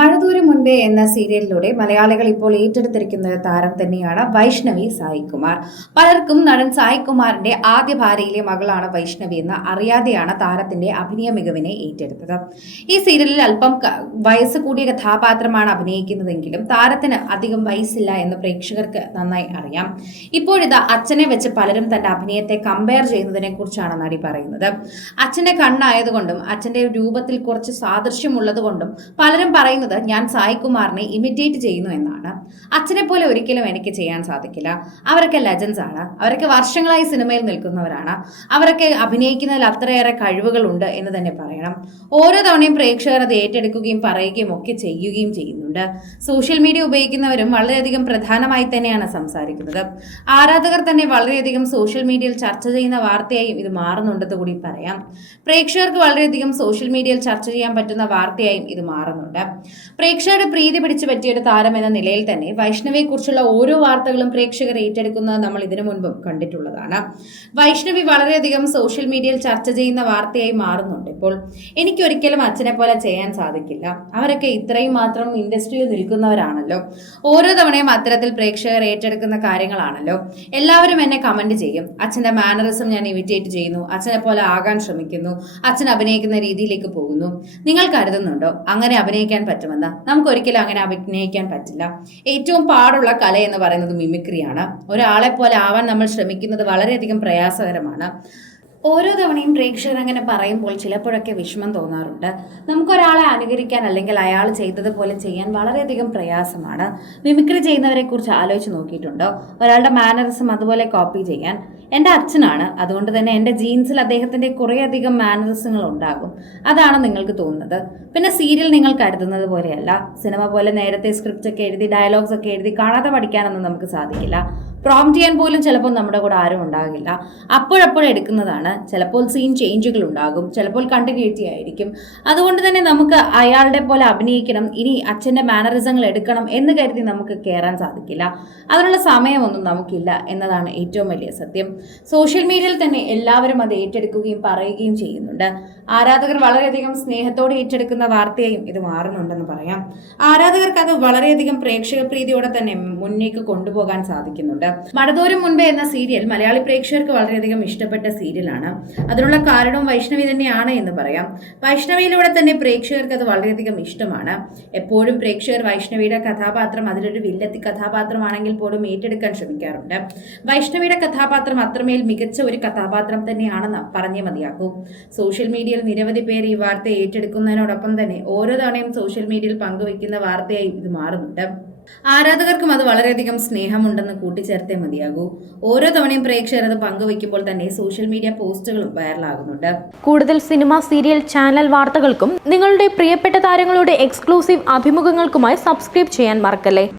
മഴദൂരം മുൻപേ എന്ന സീരിയലിലൂടെ മലയാളികൾ ഇപ്പോൾ ഏറ്റെടുത്തിരിക്കുന്ന താരം തന്നെയാണ് വൈഷ്ണവി സായികുമാർ. പലർക്കും നടൻ സായികുമാറിന്റെ ആദ്യ ഭാര്യയിലെ മകളാണ് വൈഷ്ണവി എന്ന് അറിയാതെയാണ് താരത്തിന്റെ അഭിനയ മികവിനെ ഏറ്റെടുത്തത്. ഈ സീരിയലിൽ അല്പം വയസ്സ് കൂടിയ കഥാപാത്രമാണ് അഭിനയിക്കുന്നതെങ്കിലും താരത്തിന് അധികം വയസ്സില്ല എന്ന് പ്രേക്ഷകർക്ക് നന്നായി അറിയാം. ഇപ്പോഴിതാ അച്ഛനെ വെച്ച് പലരും തന്റെ അഭിനയത്തെ കമ്പയർ ചെയ്യുന്നതിനെ കുറിച്ചാണ് നടി പറയുന്നത്. അച്ഛന്റെ കണ്ണായതുകൊണ്ടും അച്ഛന്റെ രൂപത്തിൽ കുറച്ച് സാദൃശ്യമുള്ളതുകൊണ്ടും പലരും പറയുന്നത് ഞാൻ സായികുമാറിനെ ഇമിറ്റേറ്റ് ചെയ്യുന്നു എന്നാണ്. അച്ഛനെ പോലെ ഒരിക്കലും എനിക്ക് ചെയ്യാൻ സാധിക്കില്ല. അവരൊക്കെ ലെജൻസ് ആണ്. അവരൊക്കെ വർഷങ്ങളായി സിനിമയിൽ നിൽക്കുന്നവരാണ്. അവരൊക്കെ അഭിനയിക്കുന്നതിൽ അത്രയേറെ കഴിവുകളുണ്ട് എന്ന് തന്നെ പറയണം. ഓരോ തവണയും പ്രേക്ഷകർ അത് ഏറ്റെടുക്കുകയും പറയുകയും ഒക്കെ ചെയ്യുകയും ചെയ്യുന്നുണ്ട്. സോഷ്യൽ മീഡിയ ഉപയോഗിക്കുന്നവരും വളരെയധികം പ്രധാനമായി തന്നെയാണ് സംസാരിക്കുന്നത്. ആരാധകർ തന്നെ വളരെയധികം സോഷ്യൽ മീഡിയയിൽ ചർച്ച ചെയ്യുന്ന വാർത്തയായും ഇത് മാറുന്നുണ്ടെന്ന് കൂടി പറയാം. പ്രേക്ഷകർക്ക് വളരെയധികം സോഷ്യൽ മീഡിയയിൽ ചർച്ച ചെയ്യാൻ പറ്റുന്ന വാർത്തയായും ഇത് മാറുന്നുണ്ട്. പ്രേക്ഷകരുടെ പ്രീതി പിടിച്ചു പറ്റിയൊരു താരം എന്ന നിലയിൽ തന്നെ വൈഷ്ണവിയെ കുറിച്ചുള്ള ഓരോ വാർത്തകളും പ്രേക്ഷകർ ഏറ്റെടുക്കുന്നത് നമ്മൾ ഇതിനു മുൻപും കണ്ടിട്ടുള്ളതാണ്. വൈഷ്ണവി വളരെയധികം സോഷ്യൽ മീഡിയയിൽ ചർച്ച ചെയ്യുന്ന വാർത്തയായി മാറുന്നുണ്ട്. ഇപ്പോൾ എനിക്കൊരിക്കലും അച്ഛനെ പോലെ ചെയ്യാൻ സാധിക്കില്ല. അവരൊക്കെ ഇത്രയും മാത്രം ഇൻഡസ്ട്രിയിൽ നിൽക്കുന്നവരാണല്ലോ. ഓരോ തവണയും അത്തരത്തിൽ പ്രേക്ഷകർ ഏറ്റെടുക്കുന്ന കാര്യങ്ങളാണല്ലോ. എല്ലാവരും എന്നെ കമന്റ് ചെയ്യും. അച്ഛന്റെ മാനറിസം ഞാൻ ഇമിറ്റേറ്റ് ചെയ്യുന്നു, അച്ഛനെ പോലെ ആകാൻ ശ്രമിക്കുന്നു, അച്ഛൻ അഭിനയിക്കുന്ന രീതിയിലേക്ക് പോകുന്നു. നിങ്ങൾ കരുതുന്നുണ്ടോ അങ്ങനെ അഭിനയിക്കാൻ പറ്റുമെന്ന്? നമുക്കൊരിക്കലും അങ്ങനെ അഭിനയിക്കാൻ പറ്റില്ല. ഏറ്റവും പാടുള്ള കല എന്ന് പറയുന്നത് മിമിക്രിയാണ്. ഒരാളെ പോലെ ആവാൻ നമ്മൾ ശ്രമിക്കുന്നത് വളരെയധികം പ്രയാസകരമാണ്. ഓരോ തവണയും പ്രേക്ഷകർ അങ്ങനെ പറയുമ്പോൾ ചിലപ്പോഴൊക്കെ വിഷമം തോന്നാറുണ്ട്. നമുക്കൊരാളെ അനുകരിക്കാൻ അല്ലെങ്കിൽ അയാൾ ചെയ്തതുപോലെ ചെയ്യാൻ വളരെയധികം പ്രയാസമാണ്. മിമിക്രി ചെയ്യുന്നവരെ കുറിച്ച് ആലോചിച്ച് നോക്കിയിട്ടുണ്ടോ? ഒരാളുടെ മാനറിസം അതുപോലെ കോപ്പി ചെയ്യാൻ. എൻ്റെ അച്ഛനാണ്, അതുകൊണ്ട് തന്നെ എൻ്റെ ജീൻസിൽ അദ്ദേഹത്തിൻ്റെ കുറേയധികം മാനറിസങ്ങൾ ഉണ്ടാകും. അതാണ് നിങ്ങൾക്ക് തോന്നുന്നത്. പിന്നെ സീരിയൽ നിങ്ങൾ കരുതുന്നത് പോലെയല്ല. സിനിമ പോലെ നേരത്തെ സ്ക്രിപ്റ്റ് ഒക്കെ എഴുതി ഡയലോഗ്സ് ഒക്കെ എഴുതി കാണാതെ പഠിക്കാനൊന്നും നമുക്ക് സാധിക്കില്ല. പ്രോംപ്റ്റ് ചെയ്യാൻ പോലും ചിലപ്പോൾ നമ്മുടെ കൂടെ ആരും ഉണ്ടാകില്ല. അപ്പോഴപ്പോഴും എടുക്കുന്നതാണ്. ചിലപ്പോൾ സീൻ ചേഞ്ചുകൾ ഉണ്ടാകും, ചിലപ്പോൾ കണ്ടിന്യൂറ്റി ആയിരിക്കും. അതുകൊണ്ട് തന്നെ നമുക്ക് അയാളുടെ പോലെ അഭിനയിക്കണം, ഇനി അച്ഛൻ്റെ മാനറിസങ്ങൾ എടുക്കണം എന്ന് കരുതി നമുക്ക് കയറാൻ സാധിക്കില്ല. അതിനുള്ള സമയമൊന്നും നമുക്കില്ല എന്നതാണ് ഏറ്റവും വലിയ സത്യം. സോഷ്യൽ മീഡിയയിൽ തന്നെ എല്ലാവരും അത് ഏറ്റെടുക്കുകയും പറയുകയും ചെയ്യുന്നുണ്ട്. ആരാധകർ വളരെയധികം സ്നേഹത്തോടെ ഏറ്റെടുക്കുന്ന വാർത്തയായും ഇത് മാറുന്നുണ്ടെന്ന് പറയാം. ആരാധകർക്ക് അത് വളരെയധികം പ്രേക്ഷക പ്രീതിയോടെ തന്നെ മുന്നേക്ക് കൊണ്ടുപോകാൻ സാധിക്കുന്നുണ്ട്. മഴദൂരം മുൻപേ എന്ന സീരിയൽ മലയാളി പ്രേക്ഷകർക്ക് വളരെയധികം ഇഷ്ടപ്പെട്ട സീരിയലാണ്. അതിനുള്ള കാരണവും വൈഷ്ണവി തന്നെയാണ് എന്ന് പറയാം. വൈഷ്ണവിയിലൂടെ തന്നെ പ്രേക്ഷകർക്ക് അത് വളരെയധികം ഇഷ്ടമാണ്. എപ്പോഴും പ്രേക്ഷകർ വൈഷ്ണവിയുടെ കഥാപാത്രം അതിലൊരു വില്ലത്തി കഥാപാത്രമാണെങ്കിൽ പോലും ഏറ്റെടുക്കാൻ ശ്രമിക്കാറുണ്ട്. വൈഷ്ണവിയുടെ കഥാപാത്രം അത്രമേൽ മികച്ച ഒരു കഥാപാത്രം തന്നെയാണെന്ന് പറഞ്ഞേ മതിയാക്കൂ. സോഷ്യൽ മീഡിയയിൽ നിരവധി പേർ ഈ വാർത്ത ഏറ്റെടുക്കുന്നതിനോടൊപ്പം തന്നെ ഓരോ തവണയും സോഷ്യൽ മീഡിയയിൽ പങ്കുവയ്ക്കുന്ന വാർത്തയായി ഇത് മാറുന്നുണ്ട്. ആരാധകർക്കും അത് വളരെയധികം സ്നേഹമുണ്ടെന്ന് കൂട്ടിച്ചേർത്തേ മതിയാകൂ. ഓരോ തവണയും പ്രേക്ഷകർ അത് പങ്കുവയ്ക്കുമ്പോൾ തന്നെ സോഷ്യൽ മീഡിയ പോസ്റ്റുകളും വൈറലാകുന്നുണ്ട്. കൂടുതൽ സിനിമ, സീരിയൽ, ചാനൽ വാർത്തകൾക്കും നിങ്ങളുടെ പ്രിയപ്പെട്ട താരങ്ങളുടെ എക്സ്ക്ലൂസീവ് അഭിമുഖങ്ങൾക്കുമായി സബ്സ്ക്രൈബ് ചെയ്യാൻ മറക്കല്ലേ.